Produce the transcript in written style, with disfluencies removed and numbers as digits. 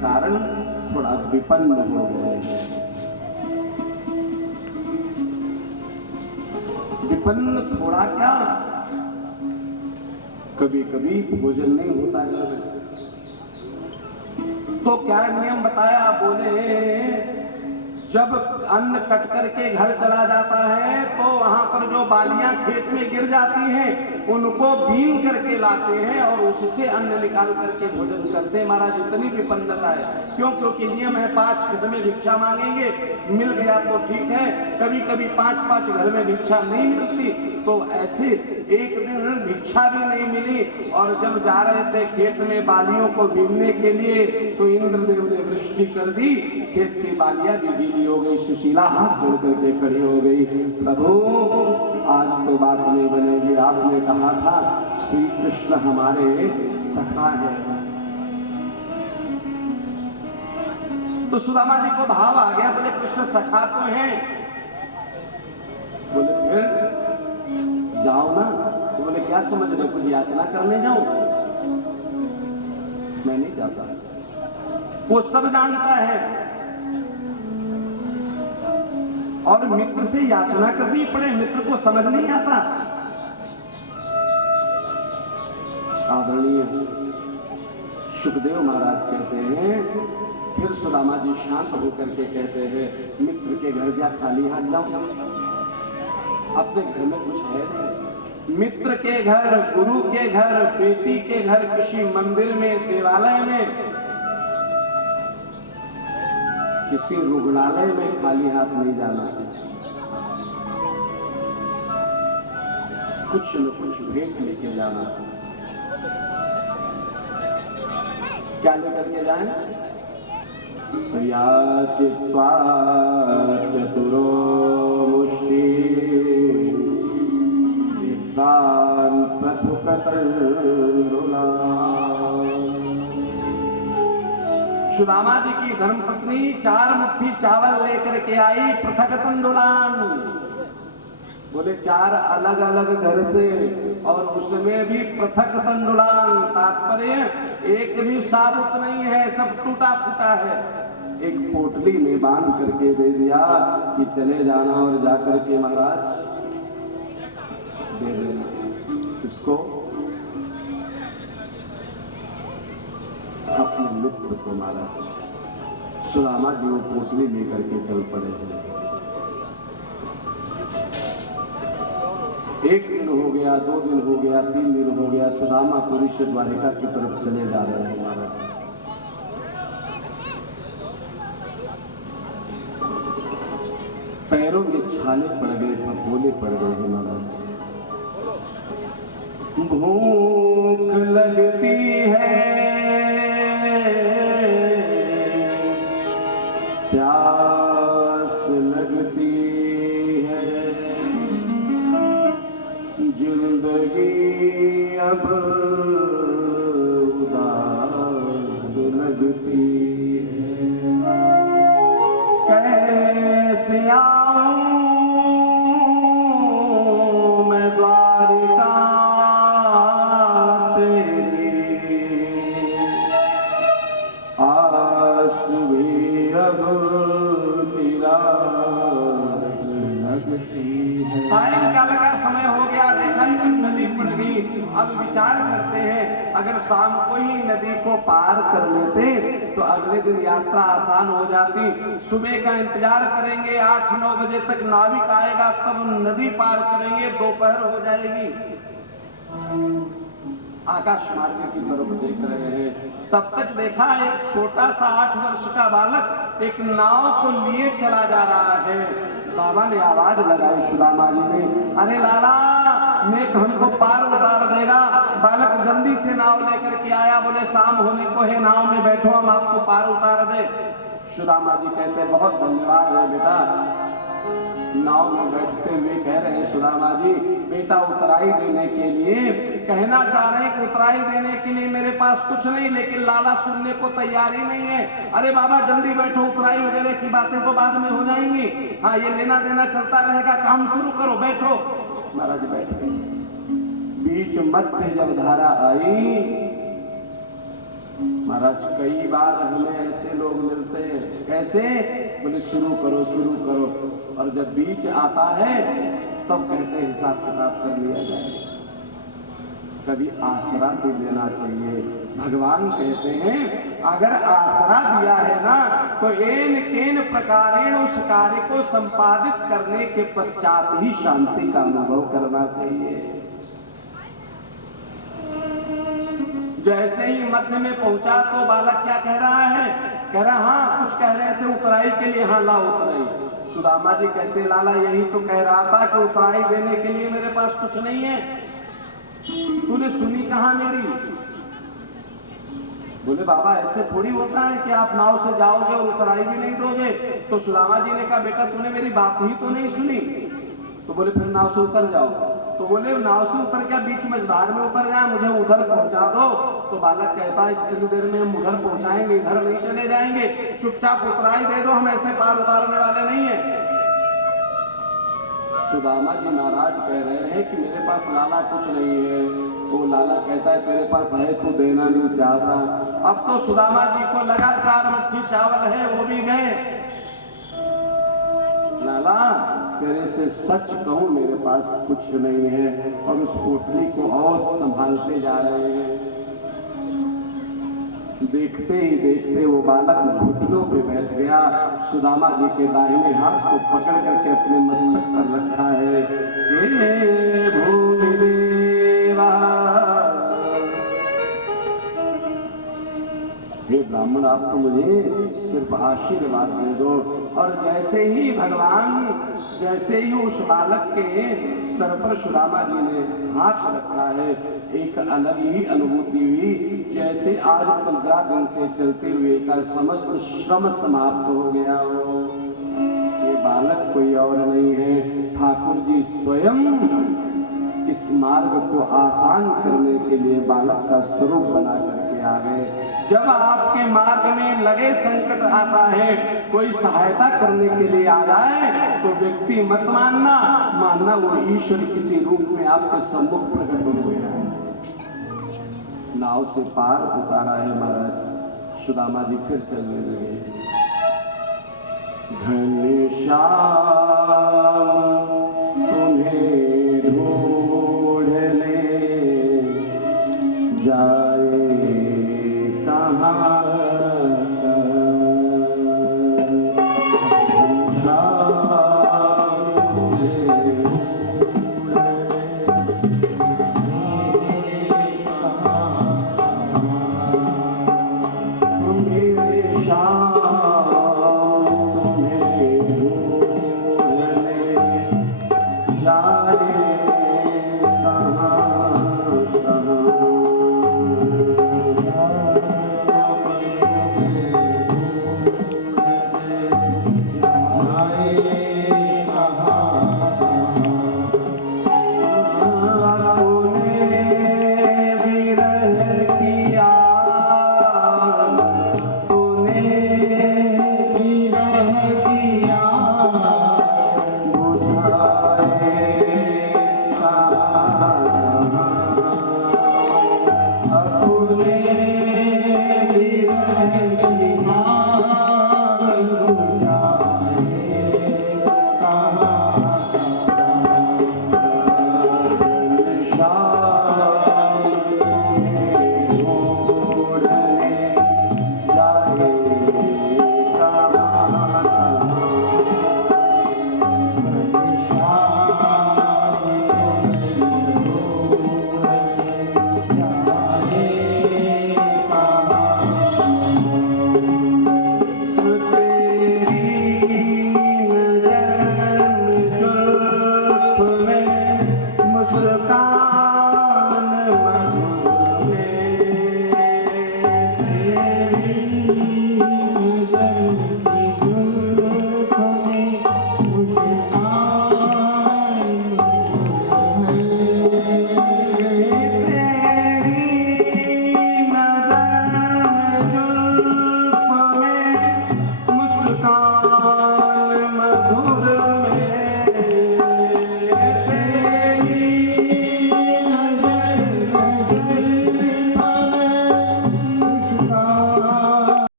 कारण थोड़ा विपन्न हो गए हैं। विपन्न थोड़ा क्या, कभी कभी भोजन नहीं होता घर में। तो क्या नियम बताया, बोले जब अन्न कट करके घर चला जाता है तो वहां पर जो बालियां खेत में गिर जाती हैं उनको बीन करके लाते हैं और उससे अन्न निकाल करके भोजन करते हैं। महाराज इतनी विपन्नता है, क्यों? क्योंकि नियम है 5 घर में भिक्षा मांगेंगे, मिल गया तो ठीक है, कभी कभी 5-5 घर में भिक्षा नहीं मिलती। तो ऐसे एक दिन भिक्षा भी नहीं मिली और जब जा रहे थे खेत में बालियों को बीनने के लिए तो इंद्रदेव ने वृष्टि कर दी, खेत की बालियां भी गीली हो गई। सुशीला हाथ जोड़ करके खड़ी हो गई, प्रभु आज तो बात नहीं बनेगी, आपने कहा था श्री कृष्ण हमारे सखा है। तो सुदामा जी को भाव आ गया, बोले कृष्ण सखा तो हैं, बोले फिर जाओ ना। तो बोले क्या समझ रहे, कुछ याचना करने जाओ? मैं नहीं जाता, वो सब जानता है और मित्र से याचना करनी पड़े, मित्र को समझ नहीं आता। आदरणीय सुखदेव महाराज कहते हैं, फिर सुदामा जी शांत होकर के कहते हैं, मित्र के घर जा खाली हाथ जाऊं? अपने घर में कुछ है नहीं। मित्र के घर, गुरु के घर, बेटी के घर, किसी मंदिर में, देवालय में, किसी रुग्णालय में खाली हाथ नहीं जाना है। कुछ न कुछ भेंट लेके जाना है। क्या लेकर के जाएं? याचित्वा चतुरो मुष्टि विद्वान् प्रथुकतरुला। सुदामा जी की धर्मपत्नी 4 मुट्ठी चावल लेकर के आई, पृथक तंडुलान। बोले 4 अलग अलग घर से और उसमें भी पृथक तंडुलान। तात्पर्य एक भी साबुत नहीं है, सब टूटा फूटा है। एक पोटली में बांध करके दे दिया कि चले जाना और जाकर के महाराज दे देना। किसको? अपने मित्र को महाराज। सुदामा जी वो पोटली लेकर के चल पड़े हैं। 1 दिन हो गया, 2 दिन हो गया, 3 दिन हो गया, सुदामा पुरी से द्वारिका की तरफ चले जा रहे हैं महाराज। पैरों में छाले पड़ गए, फफोले पड़ गए हैं महाराज। भूख लगती है, प्यास लगती है, जिंदगी अब उदास लगती है। कैसे आऊं मैं द्वारिका तेरी, आस भी अब निराश लगती है। सायंकाल का समय हो गया, देखा एक नदी पड़ गई। अब विचार करते हैं अगर शाम को ही नदी को पार कर लेते तो अगले दिन यात्रा आसान हो जाती। सुबह का इंतजार करेंगे, 8-9 बजे तक नाविक आएगा, तब नदी पार करेंगे, दोपहर हो जाएगी। आकाश मार्ग की तरफ देख रहे हैं, तब तक देखा एक छोटा सा 8 वर्ष का बालक एक नाव को लिए चला जा रहा है। बाबा ने आवाज लगाई सुदामा जी ने, अरे लाला नेक हमको पार उतार देगा। बालक जल्दी से नाव लेकर के आया, बोले शाम होने को है, नाव में बैठो, हम आपको पार उतार दे। सुदामा जी कहते बहुत धन्यवाद है बेटा। नाव में बैठते हुए कह रहे हैं सुदामा जी, बेटा उतराई देने के लिए कहना चाह रहे हैं कि उतराई देने के लिए मेरे पास कुछ नहीं, लेकिन लाला सुनने को तैयार ही नहीं है। अरे बाबा जल्दी बैठो, उतराई वगैरह की बातें तो बाद में हो जाएंगी, हाँ ये लेना देना चलता रहेगा, काम शुरू करो, बैठो। महाराज बैठ गए। बीच मध्य जब धारा आई महाराज कई बार हमें ऐसे लोग मिलते हैं, कैसे? बोले शुरू करो शुरू करो, और जब बीच आता है तब कहते हिसाब किताब कर लिया जाए। कभी आसरा भी लेना चाहिए। भगवान कहते हैं अगर आसरा दिया है ना तो एन केन प्रकारेण उस कार्य को संपादित करने के पश्चात ही शांति का अनुभव करना चाहिए। जैसे ही मध्य में पहुंचा तो बालक क्या कह रहा है? कह रहा हाँ कुछ कह रहे थे उतराई के लिए, हाँ ला उतराई। सुदामा जी कहते लाला यही तो कह रहा था कि उतराई देने के लिए मेरे पास कुछ नहीं है, तूने सुनी कहाँ मेरी? बोले बाबा ऐसे थोड़ी होता है कि आप नाव से जाओगे और उतराई भी नहीं दोगे। तो सुदामा जी ने कहा बेटा तूने मेरी बात ही तो नहीं सुनी। तो बोले फिर नाव से उतर जाओ। तो बोले नाव से उतर क्या बीच मझधार में उतर जाए, मुझे उधर पहुंचा दो। तो बालक कहता है इतनी देर में हम उधर पहुंचाएंगे, इधर नहीं चले जाएंगे, चुपचाप उतराई दे दो, हम ऐसे पार उतारने वाले नहीं है। सुदामा जी नाराज कह रहे हैं कि मेरे पास लाला कुछ नहीं है। वो लाला कहता है तेरे पास है तू देना नहीं चाहता। अब तो सुदामा जी को लगा 4 मुट्ठी चावल है वो भी गए। लाला तेरे से सच कहूं मेरे पास कुछ नहीं है, और उस पोटली को और संभालते जा रहे हैं। देखते ही देखते वो बालक घुटनों पे बैठ गया, सुदामा जी के दाहिने हाथ को पकड़ करके अपने मस्तक पर रखा है। हे भूमिदेवा, हे ब्राह्मण आप तो मुझे सिर्फ आशीर्वाद दे दो। और जैसे ही भगवान जैसे ही उस बालक के सर पर सुदामा जी ने हाथ रखा है, एक अलग ही अनुभूति हुई, जैसे आज 15 दिन से चलते हुए का समस्त श्रम समाप्त हो गया हो। ये बालक कोई और नहीं है, ठाकुर जी स्वयं इस मार्ग को आसान करने के लिए बालक का स्वरूप बना करके आ गए। जब आपके मार्ग में लगे संकट आता है, कोई सहायता करने के लिए आ जाए तो व्यक्ति मत मानना वो ईश्वर किसी रूप में आपके सम्मुख प्रकट हो गया है। नाव से पार उतारा है महाराज, सुदामा जी फिर चलने लगे। घनश्याम तुम्हें ढूंढने जा